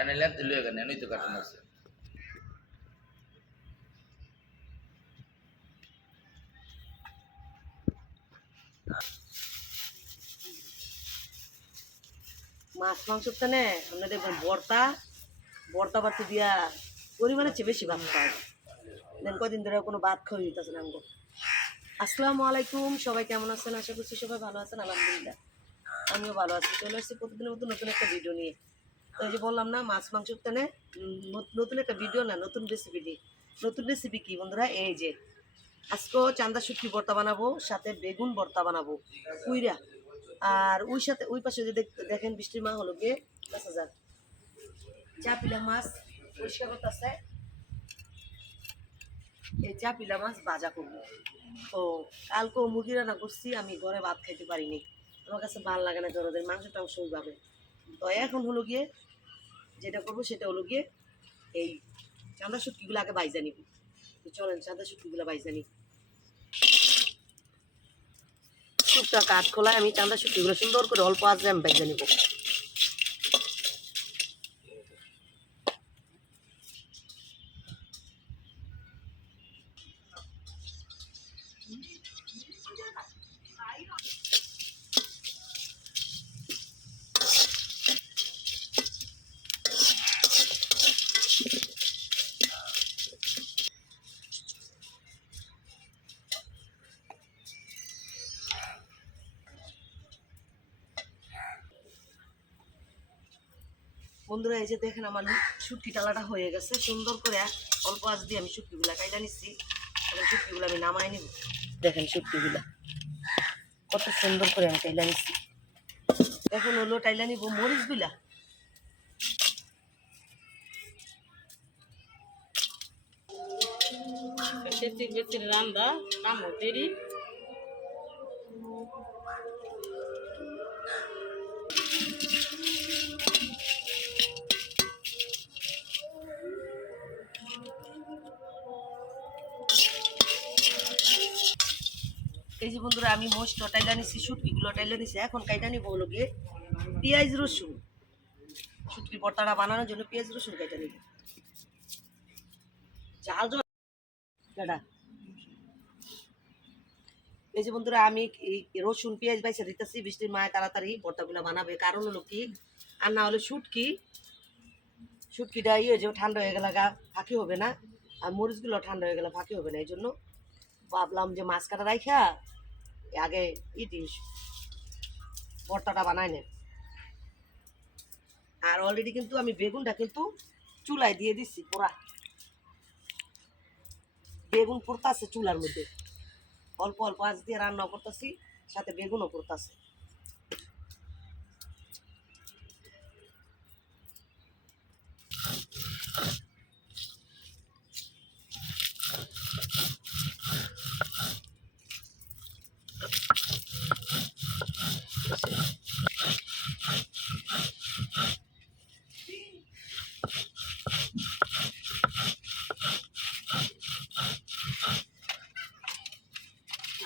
আইনে লেন তুই লয়ে গেল নই তো কাটানো আছে মাছ মাংস তো নে আমরা দেখবেন ভর্তা ভর্তা বাড়তে দিয়া পরিমাণের চেয়ে বেশি ভাত খাওয়া দেন কদিন ধরে কোনো ভাত খাওয়া হইতেছে না আমাকে। আসসালামু আলাইকুম, সবাই কেমন আছেন? আশা করছি সবাই ভালো আছেন। আলহামদুলিল্লাহ আমিও ভালো আছি। চলে আসছি প্রতিদিনের মতো নতুন একটা ভিডিও নিয়ে। তো এই যে বললাম না, মাছ মাংস টানে নতুন একটা ভিডিও না, নতুন রেসিপি নিয়ে। নতুন রেসিপি কি বন্ধুরা? এই যে আজকেও চান্দা শুটকি ভর্তা বানাবো, সাথে বেগুন ভর্তা বানাবো কুইরা। আর ওই সাথে ওই পাশে যে দেখেন বৃষ্টির মা হলো গিয়ে ৫,০০০ চাপিলা মাছ পরিষ্কার করতেছে। এই চাপিলা মাছ ভাজা করবো। তো কালকেও মুরগি রান্না করছি, আমি ঘরে ভাত খাইতে পারিনি, আমার কাছে ভালো লাগে না জোরদের মাংস টাংস ওইভাবে। তো এখন হলো গিয়ে যেটা করবো সেটা হলো গিয়ে এই চাঁদা শুটকিগুলো আগে বাইজা নিবি। তো চলেন চাঁদা শুটকিগুলো বাইজা নিই। চুপটা কাঠ খোলায় আমি চাঁদা শুটকিগুলো সুন্দর করে অল্প আজকে আমি বাইজা নিব। বন্ধুরা এই যে দেখেন আমার শুটকি টালাটা হয়ে গেছে, সুন্দর করে অল্প আঁচ দিয়ে আমি শুটকিগুলা কাইটা নিচ্ছি। এখন শুটকিগুলো আমি নামাই নিব। দেখেন শুটকিগুলা কত সুন্দর করে আমি টাইলা নিচ্ছি। এখন হলো টাইলা নিব মরিচগুলা। রান্না কাম দেরি এই যে বন্ধুরা আমি মোস্ট টাইলা নিচ্ছি, শুটকিগুলো টাইলা নিচ্ছি। এখন কাইটা নিব হলো গিয়ে পেঁয়াজ রসুন। শুটকি ভর্তাটা বানানোর জন্য পেঁয়াজ রসুন কাইটা নিব। চাল জল এই যে বন্ধুরা আমি রসুন পেঁয়াজ বাইসা দিতেছি। বৃষ্টির মায় তাড়াতাড়ি ভর্তাগুলো বানাবে, কারণ হলো কি আর না হলে শুটকিটা যে ঠান্ডা হয়ে গেলে গা ফাঁকি হবে না, আর মরিচগুলো ঠান্ডা হয়ে গেলে ফাঁকি হবে না। এই জন্য ভাবলাম যে মাছ কাটা রাইখা আগে ভর্তাটা বানাই নেন। আর অলরেডি কিন্তু আমি বেগুনটা কিন্তু চুলায় দিয়ে দিচ্ছি, পোড়া বেগুন পড়তাছে চুলার মধ্যে, অল্প অল্প আঁচ দিয়ে রান্না করতেছি, সাথে বেগুনও করতেছে।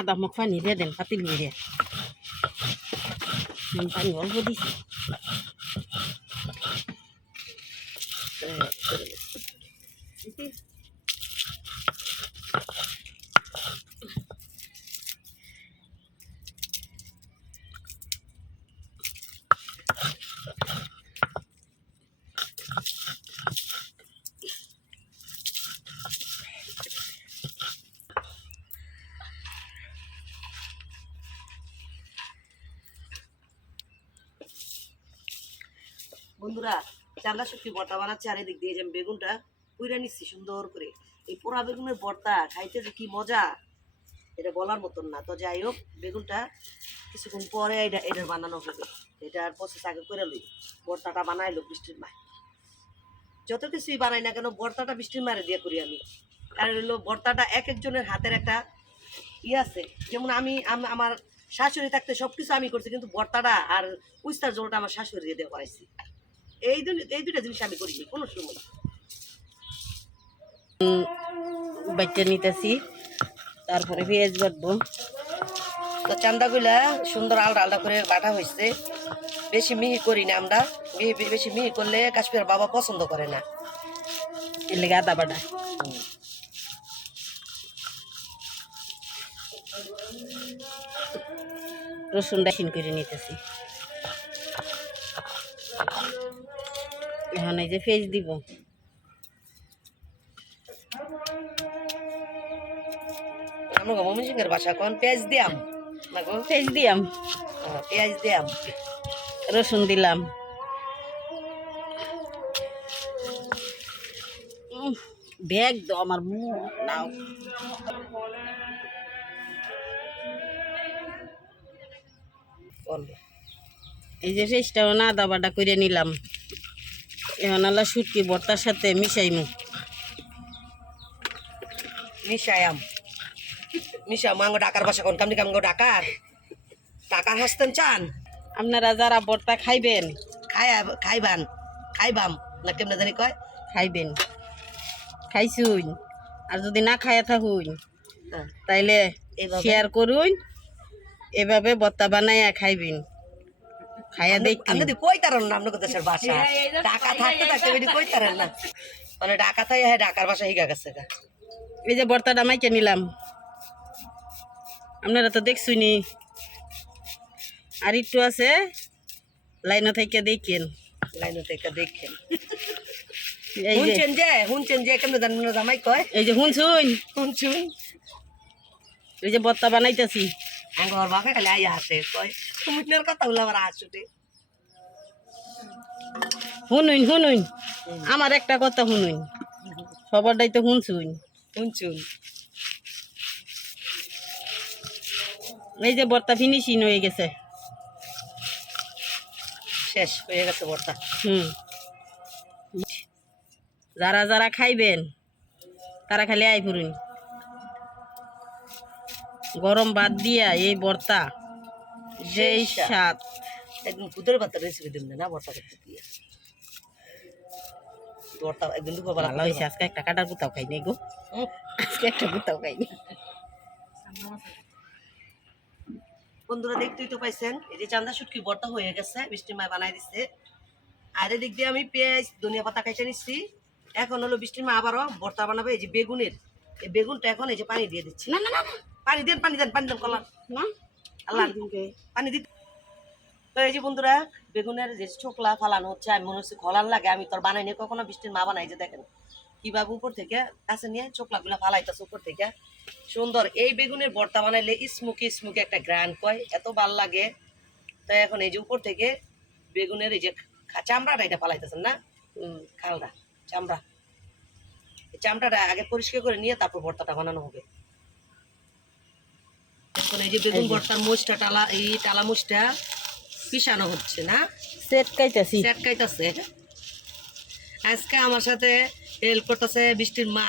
আদা মুখ পানি দিয়ে দেন পাতিল মেরে পানি অল্প দিছি। বন্ধুরা চান্দা শুটকি ভর্তা বানাচ্ছি, আর এদিক দিয়ে যে আমি বেগুনটা পুইরা নিচ্ছি সুন্দর করে। এই পোড়া বেগুনের ভর্তা খাইতে যে কি মজা এটা বলার মতন না। তো যাই হোক, বেগুনটা কিছুক্ষণ পরে এটার বানানো হবে, এটার প্রসেস আগে করে লই। ভর্তাটা বানাইলো বৃষ্টির মায়, যত কিছুই বানাই না কেন ভর্তাটা বৃষ্টির মারে দিয়ে করি আমি। কারণ হলো ভর্তাটা এক একজনের হাতের একটা আছে। যেমন আমি আমার শাশুড়ি থাকতে সব কিছু আমি করছি, কিন্তু ভর্তাটা আর উস্তার জলটা আমার শাশুড়ি দিয়ে দেওয়া করাইছি। এই দুইটা জিনিস আমি করিনি কোনো সময়। বাইটা নিতেছি, তারপরে পেঁয়াজ বাটবো। তো চান্দাগুলা সুন্দর আলাদা আলাদা করে বাটা হয়েছে। বেশি মিহি করি না আমরা, বেশি মিহি করলে কাশ্মীর বাবা পছন্দ করে না। এর লেগে আদা বাটা। রসুনটা সিন করে নিতেছি। এখন এই যে পেঁয়াজ দিব। আমাকে ময়মনসিংহের ভাষা কোন পেঁয়াজ দিয়াম না গো? পেঁয়াজ দিয়াম, পেঁয়াজ দিয়াম, রসুন দিলাম। ব্যাগ দাও আমার মুখ নাও। এই যে পেঁয়াজটা না আদা বাটা করে নিলাম। এখন আলা শুটকি ভর্তার সাথে মিশাইমু। মিশায়াম আঙ্গ ডাকার ভাষা কোন? কামনি কামগো ডাকার হাসতেন চান আপনারা যারা ভর্তা খাইবেন, খাইবাম না কেমনে জানি কয়? খাইবেন, খাইছুন। আর যদি না খাইয়া থাকুন হ্যাঁ, তাইলে এইভাবে? শেয়ার করুন, এভাবে ভর্তা বানাইয়া খাইবেন। খাইয়া দেখুন। আপনি তো কইতারেন না আপনার দেশের ভাষা। ঢাকা থাকতে বেশি কইতারেন না, মানে ঢাকা থাই হ্যাঁ ঢাকার ভাষা শিখা গেছে। এই যে ভর্তাটা মাইকে নিলাম, আপনারা তো দেখছুনি। আর একটু আছে, লাইনও থেকে দেখেন। লাইনে থেকে দেখেন। এই যে শুনছেন যে কেমনে জানেন না জামাই কয়? এই যে শুনছুন, শুনছুন এই যে ভর্তা বানাইতেছি। আমার বাপে খালি আই আসে কয় কুমিটনের কথা বলে আবার আসুটে। শুনুন শুনুন, আমার একটা কথা শুনুন, সবারটাই তো শুনছুন। শুনছুন এই যে ভর্তা ফিনিশিং হয়ে গেছে। শেষ হয়ে গেছে বর্তা। যারা যারা খাইবেন তারা খালি আই ফুরুন। গরম ভাত দিয়া এই ভর্তা যেই স্বাদ। একদম কুদের ভাতের রেসিপি দিন না বর্তা করতে দিয়ে বর্তা একদম দুপুরবেলা ভালো হয়েছে। আজকে একটা কাটার গুতাও খাইনি গো, আজকে একটা গুতাও খাইনি। বন্ধুরা দেখতেই তো পাইছেন, এই যে চান্দা শুটকি বর্তা হয়ে গেছে, বৃষ্টির মা বানাই দিচ্ছে। আর এদিক দিয়ে আমি পেঁয়াজ ধনিয়া পাতা কাইচে নিচ্ছি। এখন হলো বৃষ্টির মা আবারও ভর্তা বানাবে। এই যে বেগুনের, এই বেগুনটা এখন এই যে পানি দিয়ে দিচ্ছি। না না না, পানি দেন কলার না আল্লাহ পানি দিন। তো এই যে বন্ধুরা বেগুনের যে ছোকলা ফালানো হচ্ছে, আমি মনে হচ্ছে খলার লাগে, আমি তোর বানাই নি কখনো। বৃষ্টির মা বানাই, যে দেখেন কিভাবে উপর থেকে কাছে নিয়ে চোখলাগুলা ফালাইতেছে উপর থেকে সুন্দর। এই বেগুনের ভর্তা বানাইলে স্মোকি একটা গ্রান কয়, এত ভাল লাগে। তো এখন এই যে উপর থেকে বেগুনের এই যে চামড়াটা এটা ফালাইতেছেন না, খালটা চামড়াটা আগে পরিষ্কার করে নিয়ে তারপর ভর্তাটা বানানো হবে। এখন এই যে বেগুন ভর্তার মোচটা টালা মোচটা পিষানো হচ্ছে না, সেট খাইতেছি। চেটকাইতেছে। আজকে আমার সাথে হেল্প করতেছে বৃষ্টির মা।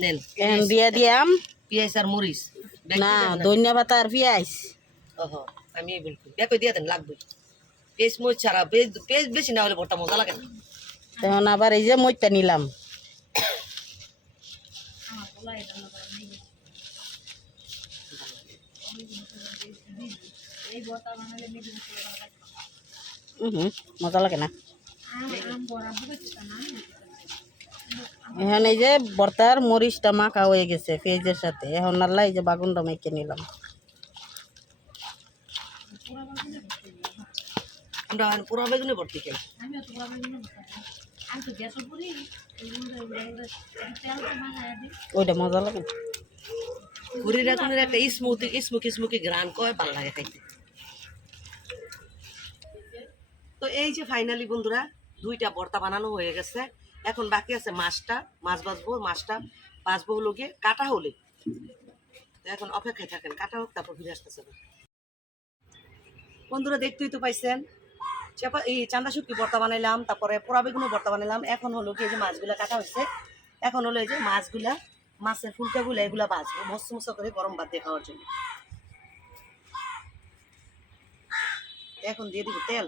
নেন এখন দিয়া দিয়াম পেঁয়াজ আর মরিচ। না ধনিয়া পাতা আর পেঁয়াজ। ওহো আমি বলছি দেখো দিয়ে দেন, লাগবে পেঁয়াজ মরিচ ছাড়া। পেঁয়াজ বেশি না হলে ভর্তা মজা লাগে না। তখন আবার এই যে মইটা নিলাম। মজা লাগে না। এখন এই যে ভর্তার মরিচটা মাখা হয়ে গেছে পেঁয়াজের সাথে। এখন আল্লাহ এই যে বাগুনটা মেখে নিলাম। আমরা পুরো বেগুনে ভর্তি খেয়ে ওইটা মজা লাগে। ঘুরির এখনের একটা স্মুকি গ্রান কয়, ভালো লাগে খাইতে। তো এই যে ফাইনালি বন্ধুরা দুইটা ভর্তা বানানো হয়ে গেছে। এখন বাকি আছে মাছ ভাজবো হলো গিয়ে কাটা হলে। এখন অপেক্ষায় থাকেন, কাটা হোক তারপর ফিরে আসতেছে। বন্ধুরা দেখতেই তো পাইছেন, এই চান্দা শুটকি ভর্তা বানাইলাম, তারপরে পোড়া বেগুনের ভর্তা বানাইলাম। এখন হলো কি এই যে মাছগুলা কাটা হয়েছে, এখন হলো এই যে মাছের ফুলকাগুলো এগুলা ভাজবো মস্ত করে গরম ভাত দিয়ে খাওয়ার জন্য। এখন দিয়ে দিব তেল।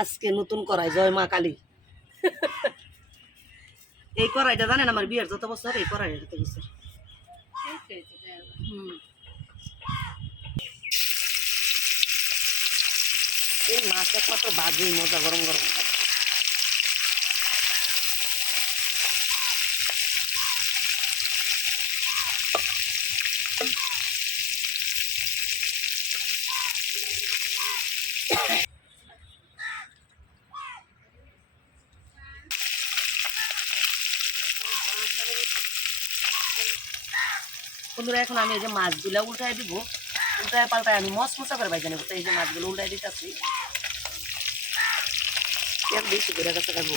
আজকে নতুন কড়াই, জয় মা কালী। এই কড়াইটা জানেন আমার বিয়ের যত বছর এই কড়াই হতে গেছে। হুম। এই মাছ একমাত্র বাজেই মজা গরম গরম থাকে। বন্ধুরা এখন আমি এই যে মাছগুলা উল্টায় দিব, উল্টায় পাল্টায় আমি মশমশা করে ভাজা নেবো। তো এই যে মাছগুলো উল্টায় দিতেছি, এক বেশি করে কাছে খাবো।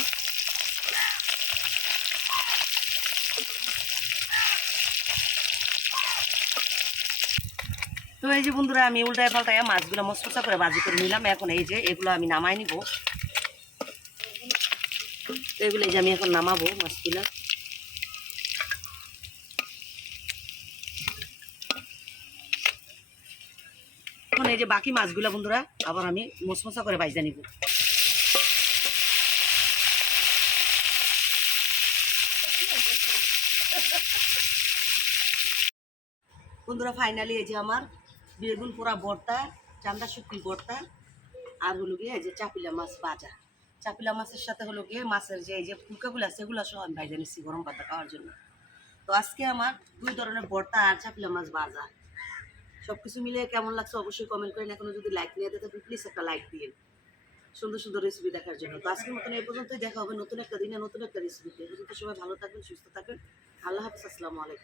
তো এই যে বন্ধুরা আমি উল্টায় পাল্টায় মাছগুলো মশমশা করে ভাজি করে নিলাম। এখন এই যে এগুলো আমি নামাই নিব। তো এগুলো এই যে আমি এখন নামাবো মাছগুলা। এখন এই যে বাকি মাছগুলা বন্ধুরা আবার আমি মশমশা করে ভাজা নিব। বন্ধুরা ফাইনালি এই যে আমার বেগুন পোড়া ভর্তা, চান্দা শুটকি ভর্তা, আর হলো গিয়ে এই যে চাপিলা মাছ ভাজা। চাপিলা মাছের সাথে হলো গিয়ে মাছের যে এই যে ফুলকাগুলো আছে এগুলো সহ আমি ভাজা নিচ্ছি গরম ভাতটা খাওয়ার জন্য। তো আজকে আমার 2 ধরনের ভর্তা আর চাপিলা মাছ ভাজা, সব কিছু মিলিয়ে কেমন লাগছে অবশ্যই কমেন্ট করেন। এখনো যদি লাইক নিয়ে থাকে প্লিজ একটা লাইক দিন সুন্দর সুন্দর রেসিপি দেখার জন্য। তো আজকের মতন এই পর্যন্তই, দেখা হবে নতুন একটা দিনে নতুন একটা রেসিপিতে। এই পর্যন্ত সবাই ভালো থাকবেন, সুস্থ থাকবেন। আল্লাহ হাফিজ, আসসালামু আলাইকুম।